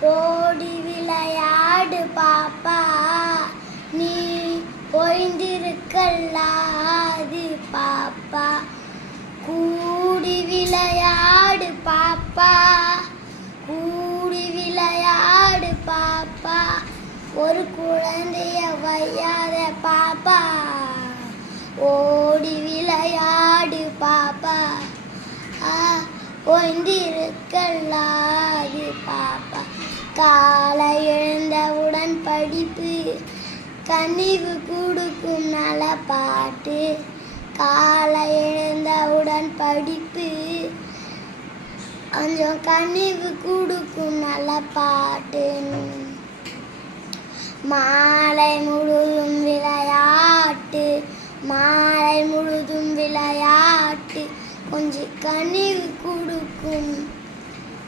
ஓடி விளையாடு பாப்பா, நீ ஓய்ந்திருக்கல்லாது பாப்பா. கூடி விளையாடு பாப்பா, கூடி விளையாடு பாப்பா, ஒரு குழந்தைய வையாத பாப்பா. ஓடி விளையாடு பாப்பா, ஓய்ந்திருக்கல்லாது பாப்பா. காலை எழுந்தவுடன் படிப்பு, கனிவு கொடுக்கும் நல்ல பாட்டு. காலை எழுந்தவுடன் படிப்பு, கொஞ்சம் கனிவு கொடுக்கும் நல்ல பாட்டு. மாலை முழுதும் விளையாட்டு, மாலை முழுதும் விளையாட்டு, கொஞ்சம் கனிவு கொடுக்கும்